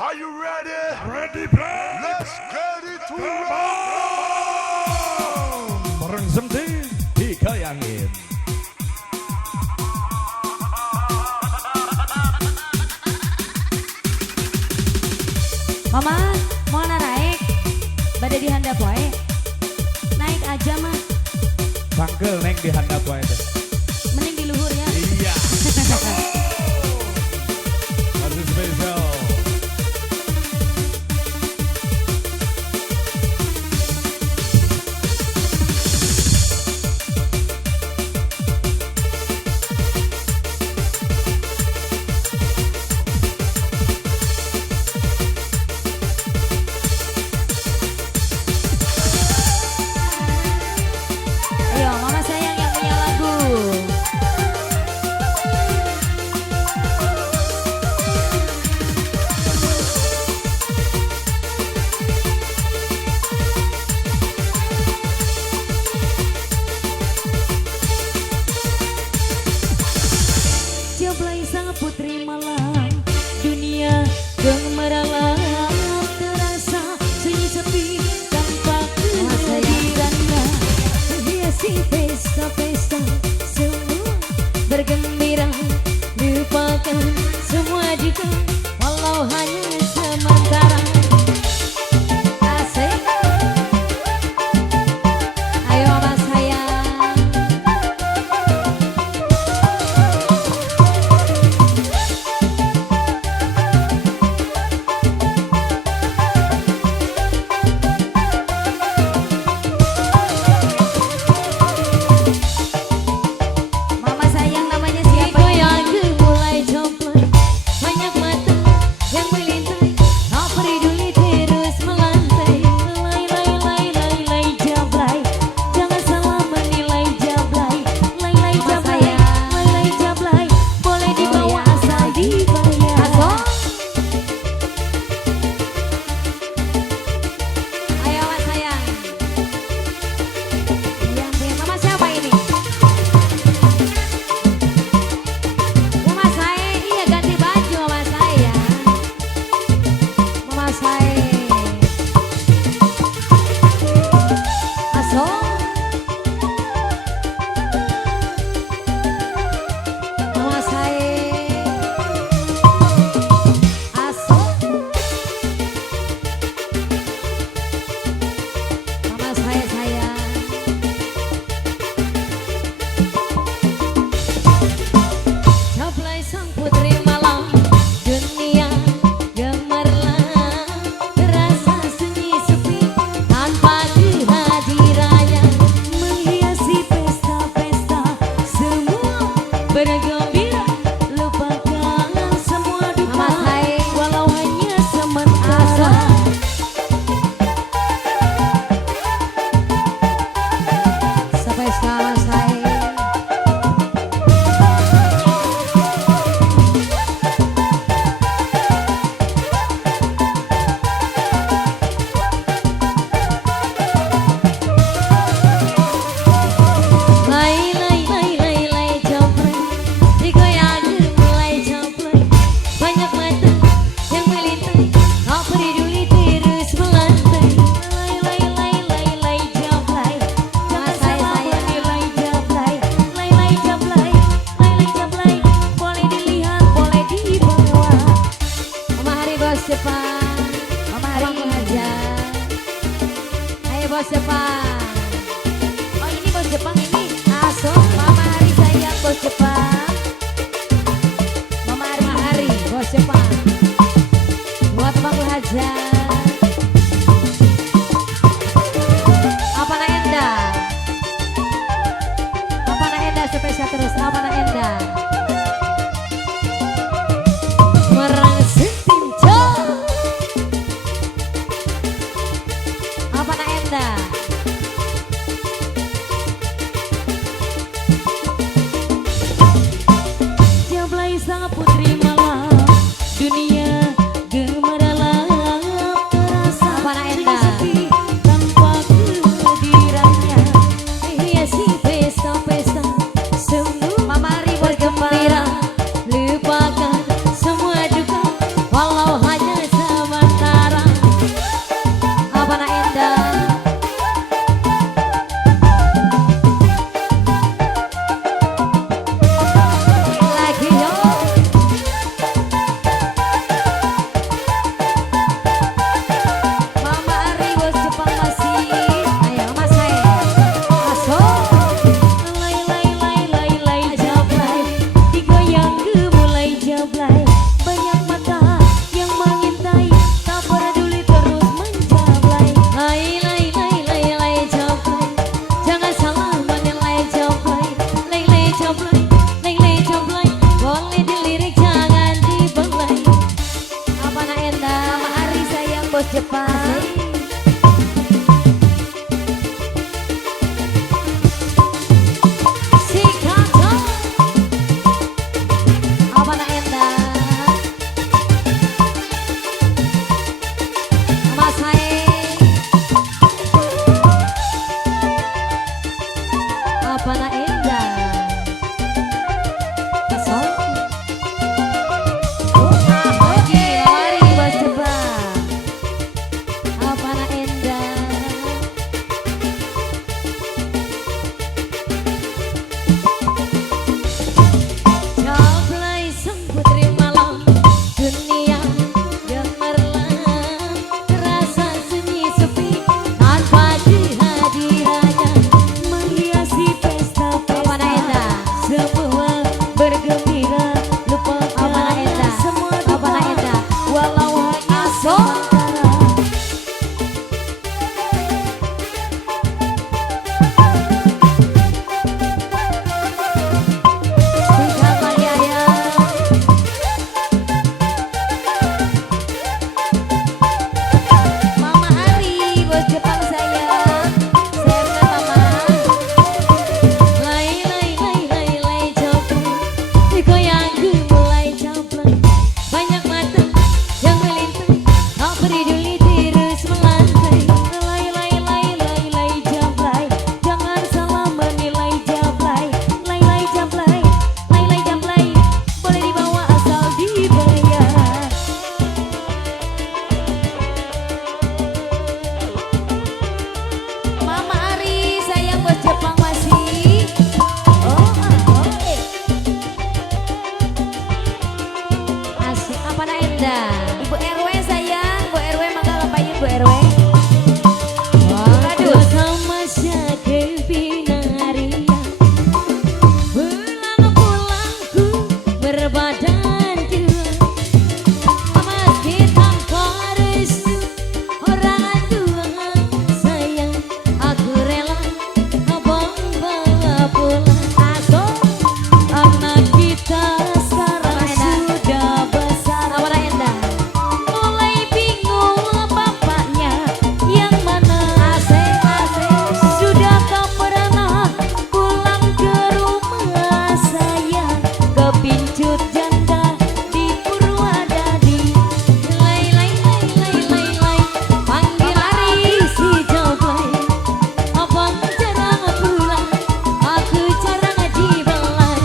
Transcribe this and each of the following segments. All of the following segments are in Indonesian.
Are you ready? Ready, play. Let's get it to rock. Bareng Semti dikayangin. Mama, mau naik? Bade di handap wae. Naik aja mah. Panggil neng di handap wae teh. Mending di luhur ya. Iya. Masih spesial. Ayo, mama sayang yang punya lagu. Joblay sang putri malam, dunia gemerlap, terasa sunyi sepi tanpa kehadirannya. Hiasi pesta-pesta, semua bergembira, lupakan semua jika walau hanya sementara. Asik. Ayo mama sayang. Mama sayang namanya siapa? Yang mulai jomplang, banyak mata yang melintai, tak peduli terus melantai. Lay jablay, jangan salah menilai jablay. Lay jablay, boleh dibawa asal dibayar. Ayo mas sayang. Yang punya mama siapa ini? Mama saya, iya ganti baju mama saya. Mama saya. Aso. Mama saya. Aso. Mama saya sayang. Joblay sang putri malam, dunia gemerlap, terasa sunyi sepi tanpa kehadirannya. Menghiasi pesta-pesta, semua bergembira, lupakan semua duka, walau hanya sementara. Sampai sekarang saya. Lay jomplang, digoyang mulai jomplang, banyak mata yang melintai, tak peduli terus melantai. Lay jomplang, jangan salah menilai jablay. Lay jablay, boleh dilihat, boleh dibawa. Mama Hari bos Jepang, Mama Hari hajar. Ayo bos Jepang. Oh ini bos Jepang ini. Aso, Mama Hari sayang bos Jepang. Mama Hari bos Jepang. Buat Bang Hajar. Apa na Enda? Apa na Enda spesial terus? Apa na Enda? Merang setinjo. Apa na Enda? Joblay sang putri malam, dunia gemerlap, bos Jepang. Si Kato. Apa nak endah? Mas Hai. Apa nak endah? Kesel. Oke, mari bos Jepang. Apa nak endah? Coplay sang putri malam dunia gemerlap terasa sunyi sepi tanpa kehadirannya menghiasi pesta pesta semua bergembira lupakan semua duka walau hanya sementara. Mama Ari, bos Jepang sayang, serta mama. Lay lay lay lay lay coplay, digoyangku mulai coplay. Banyak mata yang melintai, tak peduli terus melantai. Lay lay lay lay lay coplay, jangan salah menilai coplay. Lay lay coplay, lay lay coplay, boleh dibawa asal dibayar. Mama Ari, sayang bos Jepang masih. Asik apa nak endah? Ibu RW sayang, Bu RW mangga lampain Bu RW. Aduh, sama saja binaria. Pulang-pulangku berbadan dua. Meski tanpa restu orang tua sayang, aku rela abang bawa pulang. Anak kita sekarang sudah besar. Mulai bingung bapaknya yang mana. Sudah tak pernah pulang ke rumah saya, kepincut janda di Purwadadi. Lay lay lay lay lay lay, panggil Ari si Joplay. Abang jarang pulang, aku jarang dibelai.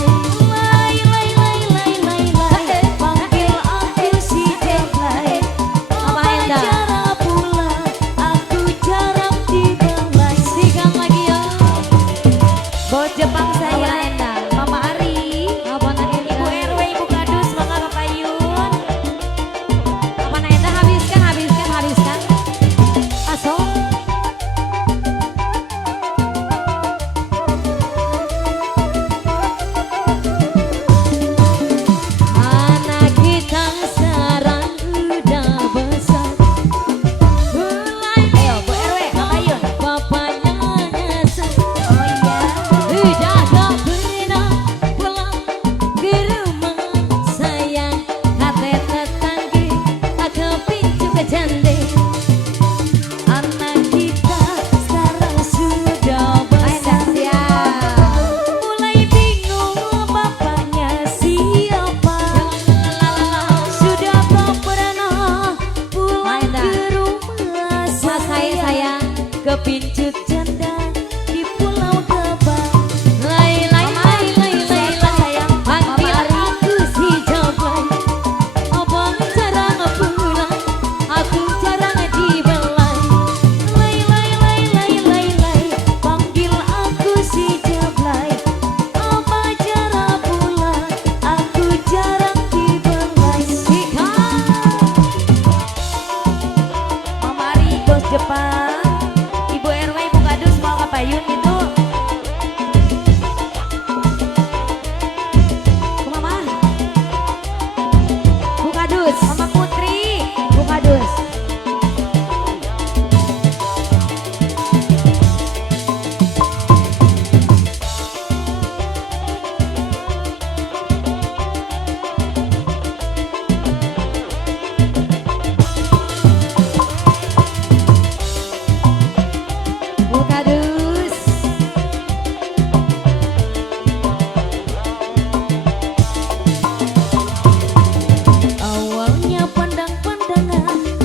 Lay lay lay lay lay lay, panggil aku si Joplay. Abang jarang pulang, aku jarang dibelai. Sigang lagi ya, bos Jepang sayang, Mama Ari, Ibu RW, Ibu Kadus, mangga kepayun. Apa nak endah? Habiskan, habiskan, habiskan. Aso. Anak kita sekarang udah besar. Mulai Bu RW, kepayun. Bapaknya nyasar. Oh iya. Udah tak pernah pulang ke rumah sayang. Kata tetangga, aku pinjam ke jande. Anak kita sekarang sudah besar. Mulai bingung bapaknya siapa. Sudah tak pernah pulang ke rumah saya, kepincut janda di Pulau Gebang. Lay lay lay lay lay lay, panggil aku si Joplay. Abang jarang pulang, aku jarang dibelai. Lay lay lay lay lay lay, panggil aku si Joplay. Abang jarang pulang, aku jarang dibelai. Sikap Mama Ari, bos Jepang, Ibu RW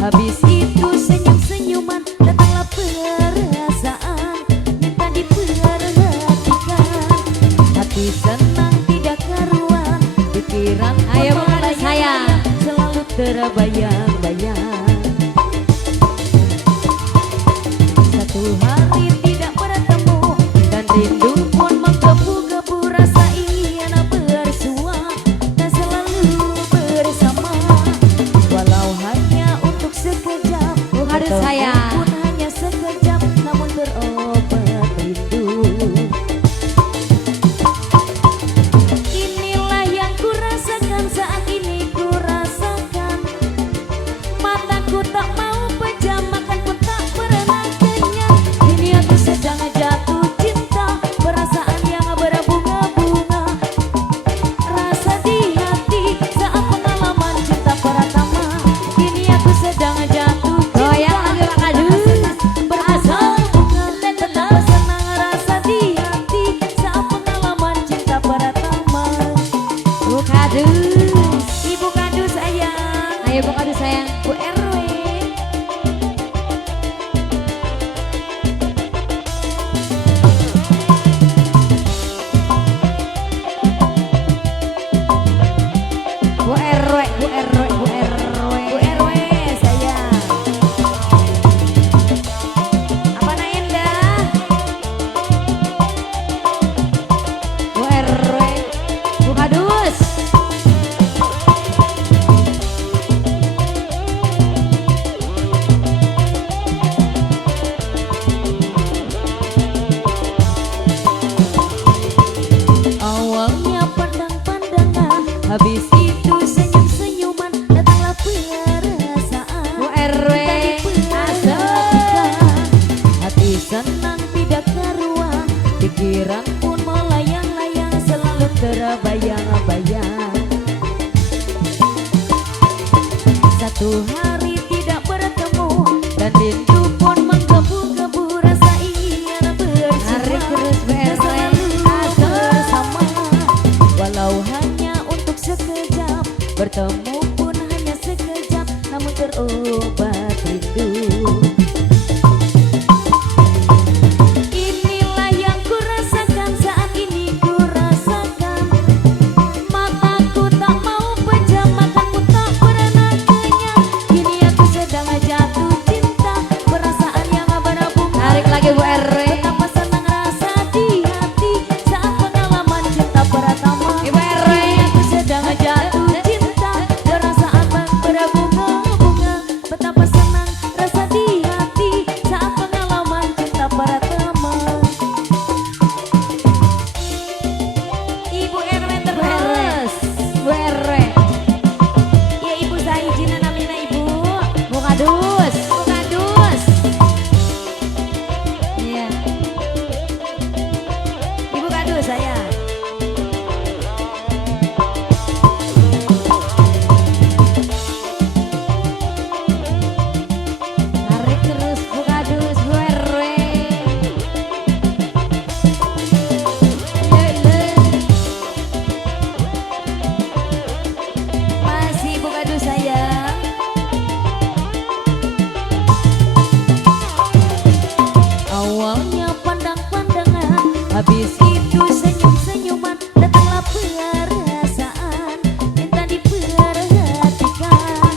Habis itu senyum-senyuman, datanglah perasaan, minta diperhatikan. Hati senang tidak karuan, pikiran Ayo menghadap saya. selalu terbayang-bayang. Satu hari tidak bertemu dan rindu pun menggebu-gebu, rasa ingin bersua dan selalu bersama. Walau hanya untuk sekejap, Menghadap bertemu saya. pun hanya sekejap, namun berobat rindu. Inilah yang kurasakan saat ini kurasakan. Mataku tak mau pejam, makanku tak pernah kenyang. Kini aku sedang jatuh cinta, perasaan yang berbunga-bunga. Rasa di hati saat pengalaman cinta pertama. Kini aku sedang jatuh cinta, Goyang lagi Pak Kadus. berasal bukan betapa senang rasa di hati saat pengalaman cinta pertama. Bu Kadus. Ibu Kadus sayang, Ayo Bu Kadus sayang. Bu RW. Bu RW, Bu RW, Bu RW. Bu RW sayang. Apa nak Indah? Bu RW. Bu Kadus. Awalnya pandang-pandangan, habis itu senyum-senyuman, datanglah perasaan. Bu RW. Perhatikan, hati senang tidak karuan, pikiran pun melayang-layang, selalu terbayang-bayang. Satu hari tidak bertemu dan rindu pun menggebu-gebu, rasa ingin Tarik bersua terus Bu dan RW. selalu bersama. Walau hanya untuk sekejap, bertemu pun hanya sekejap, namun terobat rindu. Inilah yang kurasakan saat ini kurasakan. Mataku tak mau pejam, makanku tak pernah kenyang. Kini aku sedang jatuh cinta, perasaan yang berbunga. Tarik lagi Bu RW. Betapa senang rasa di hati saat pengalaman cinta pertama. Ibu RW. Aku sedang jatuh cinta, perasaan berbunga-bunga. Betapa senang rasa di hati saat pengalaman cinta pertama. Ibu RW Bu RW. terus. Bu RW. Ya ibu saya izin namanya ibu. Bu Kadus. Bu Kadus. Iya. Ibu Kadus saya. Tarik terus Bu Kadus, Bu RW. Masih Bu Kadus saya. Awalnya pandang-pandangan, habis itu senyum-senyuman, datanglah perasaan, minta diperhatikan.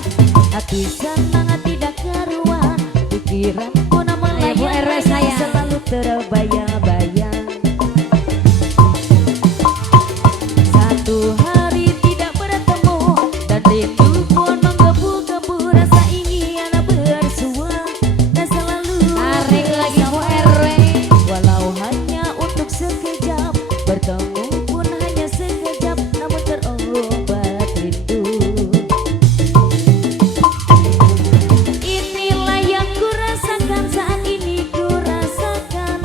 Hati senang tidak karuan, pikiran pun Ayo, Bu RW saya. selalu terbayang-bayang. Satu hari tidak bertemu dan rindu pun menggebu-gebu, rasa ingin bersua dan selalu Tarik lagi Bu bersama. RW. Walau hanya untuk sekejap, bertemu pun hanya sekejap, namun terobat rindu. Inilah yang kurasakan saat ini kurasakan.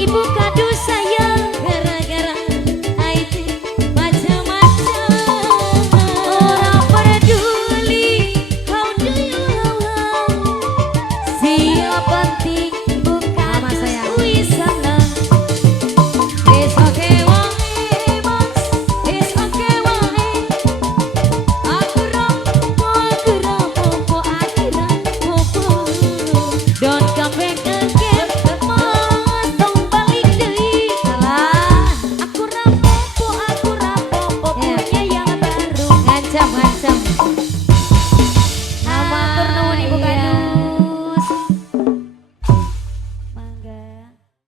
Ibu Kak